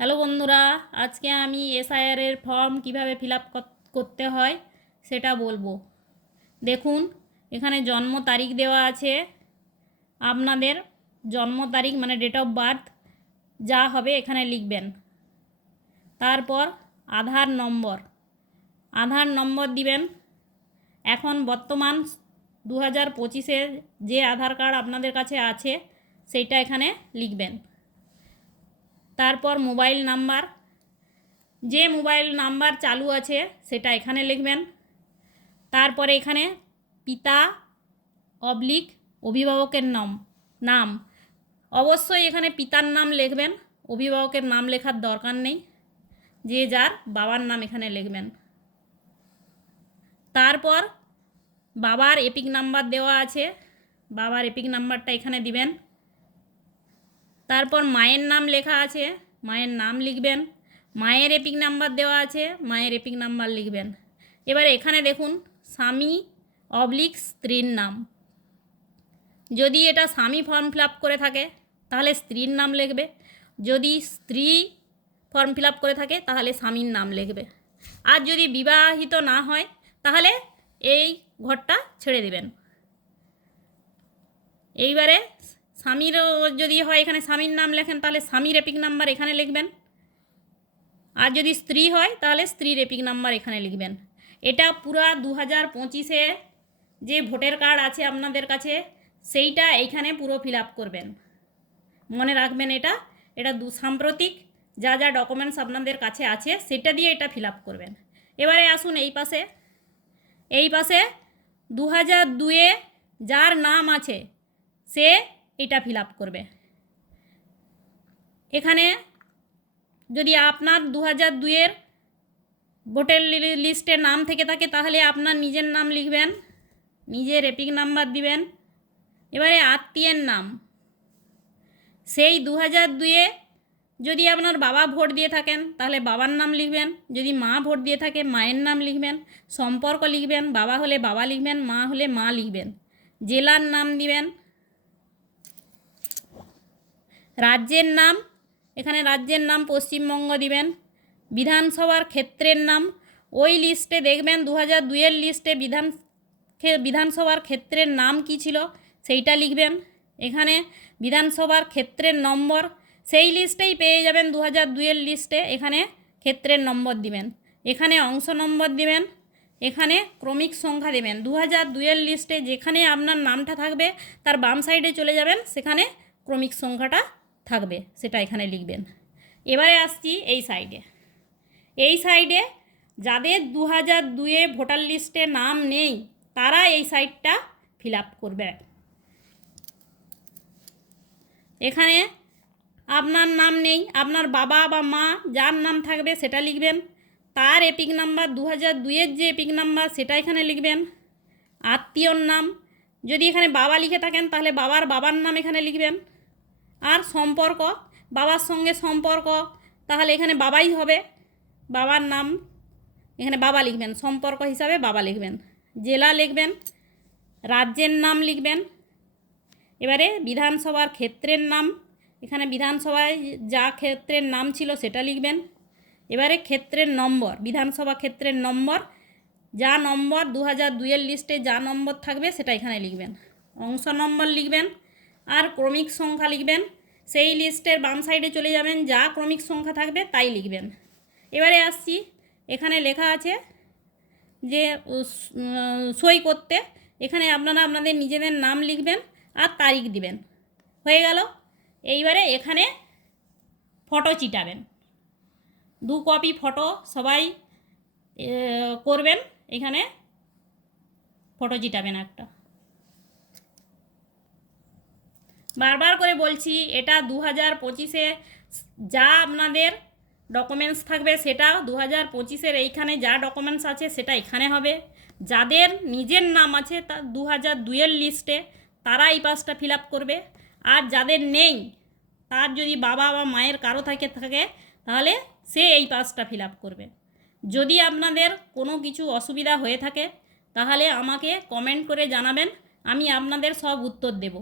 Hello বন্ধুরা, আজকে আমি এসআইআর এর ফর্ম কিভাবে ফিল আপ করতে হয় সেটা বলবো। দেখুন, এখানে জন্ম তারিখ দেওয়া আছে। আপনাদের জন্ম তারিখ মানে ডেট অফ বার্থ যা হবে এখানে লিখবেন। তারপর আধার নম্বর দিবেন। এখন বর্তমান 2025-এর যে আধার কার্ড আপনাদের কাছে আছে সেইটা এখানে লিখবেন। তারপর মোবাইল নাম্বার, যে মোবাইল নাম্বার চালু আছে সেটা এখানে লিখবেন। তারপরে এখানে পিতা অবলিক অভিভাবকের নাম অবশ্যই এখানে পিতার নাম লিখবেন, অভিভাবকের নাম লেখার দরকার নেই, যে যার বাবার নাম এখানে লিখবেন। তারপর বাবার এপিক নাম্বার দেওয়া আছে, বাবার এপিক নাম্বারটা এখানে দিবেন। তারপর মায়ের নাম লেখা আছে, মায়ের নাম লিখবেন। মায়ের এপিক নাম্বার দেওয়া আছে, মায়ের এপিক নাম্বার লিখবেন। এবারে এখানে দেখুন স্বামী অবলিক স্ত্রীর নাম। যদি এটা স্বামী ফর্ম ফিল আপ করে থাকে তাহলে স্ত্রীর নাম লিখবে, যদি স্ত্রী ফর্ম ফিল আপ করে থাকে তাহলে স্বামীর নাম লিখবে। আর যদি বিবাহিত না হয় তাহলে এই ঘরটা ছেড়ে দেবেন। এইবারে স্বামীরও যদি হয় এখানে স্বামীর নাম লেখেন তাহলে স্বামীর এপিক নাম্বার এখানে লিখবেন। আর যদি স্ত্রী হয় তাহলে স্ত্রীর এপিক নাম্বার এখানে লিখবেন। এটা পুরা 2025-এ যে ভোটার কার্ড আছে আপনাদের কাছে সেইটা এইখানে পুরো ফিল আপ করবেন। মনে রাখবেন এটা সাম্প্রতিক যা যা ডকুমেন্টস আপনাদের কাছে আছে সেটা দিয়ে এটা ফিল আপ করবেন। এবারে আসুন এই পাশে 2002-এ যার নাম আছে সে এটা ফিল আপ করবে। এখানে যদি আপনার 2002-এর ভোটার লিস্টে নাম থেকে থাকে তাহলে আপনার নিজের নাম লিখবেন, নিজের এপিক নাম্বার দিবেন। এবারে আত্মীয়ের নাম, সেই 2002-এ যদি আপনার বাবা ভোট দিয়ে থাকেন তাহলে বাবার নাম লিখবেন, যদি মা ভোট দিয়ে থাকে মায়ের নাম লিখবেন। সম্পর্ক লিখবেন, বাবা হলে বাবা লিখবেন, মা হলে মা লিখবেন। জেলার নাম দিবেন। রাজ্যের নাম, এখানে রাজ্যের নাম পশ্চিমবঙ্গ দিবেন। বিধানসভার ক্ষেত্রের নাম, ওই লিস্টে দেখবেন 2002-এর লিস্টে বিধানসভার ক্ষেত্রের নাম কি ছিল সেইটা লিখবেন। এখানে বিধানসভার ক্ষেত্রের নম্বর সেই লিস্টেই পেয়ে যাবেন 2002-এর লিস্টে, এখানে ক্ষেত্রের নম্বর দিবেন। এখানে অংশ নম্বর দিবেন, এখানে ক্রমিক সংখ্যা দেবেন। 2002-এর লিস্টে যেখানে আপনার নামটা থাকবে তার বাম সাইডে চলে যাবেন, সেখানে ক্রমিক সংখ্যাটা থাকবে সেটা এখানে লিখবেন। এবারে আসছি এই সাইডে যাদের 2002-এ ভোটার লিস্টে নাম নেই তারা এই সাইডটা ফিল আপ করবে। এখানে আপনার নাম নেই, আপনার বাবা বা মা যার নাম থাকবে সেটা লিখবেন। তার এপিক নাম্বার 2002-এর যে এপিক নাম্বার সেটা এখানে লিখবেন। আত্মীয়র নাম, যদি এখানে বাবা লিখে থাকেন তাহলে বাবার নাম এখানে লিখবেন। আর সম্পর্ক, বাবার সঙ্গে সম্পর্ক তাহলে এখানে বাবাই হবে, বাবার নাম এখানে বাবা লিখবেন, সম্পর্ক হিসাবে বাবা লিখবেন। জেলা লিখবেন, রাজ্যের নাম লিখবেন। এবারে বিধানসভার ক্ষেত্রের নাম, এখানে বিধানসভায় যা ক্ষেত্রের নাম ছিল সেটা লিখবেন। এবারে ক্ষেত্রের নম্বর, বিধানসভা ক্ষেত্রের নম্বর, যা নম্বর 2002-এর লিস্টে যা নম্বর থাকবে সেটা এখানে লিখবেন। অংশ নম্বর লিখবেন আর ক্রমিক সংখ্যা লিখবেন। সেই লিস্টের বাম সাইডে চলে যাবেন, যা ক্রমিক সংখ্যা থাকবে তাই লিখবেন। এবারে আসছি, এখানে লেখা আছে যে সই করতে, এখানে আপনারা আপনাদের নিজেদের নাম লিখবেন আর তারিখ দিবেন। হয়ে গেল। এইবারে এখানে ফটো চিটাবেন, 2 কপি ফটো সবাই করবেন। এখানে ফটো চিটাবেন একটা। বারবার করে বলছি, এটা 2025-এ যা আপনাদের ডকুমেন্টস থাকবে সেটা 2025-এর এইখানে যা ডকুমেন্টস আছে সেটা এখানে হবে। যাদের নিজের নাম আছে তা 2002-এর লিস্টে তারা এই পাশটা ফিল আপ করবে। আর যাদের নেই, তার যদি বাবা বা মায়ের কারো থাকে তাহলে সে এই পাশটা ফিল আপ করবে। যদি আপনাদের কোনো কিছু অসুবিধা হয়ে থাকে তাহলে আমাকে কমেন্ট করে জানাবেন, আমি আপনাদের সব উত্তর দেব।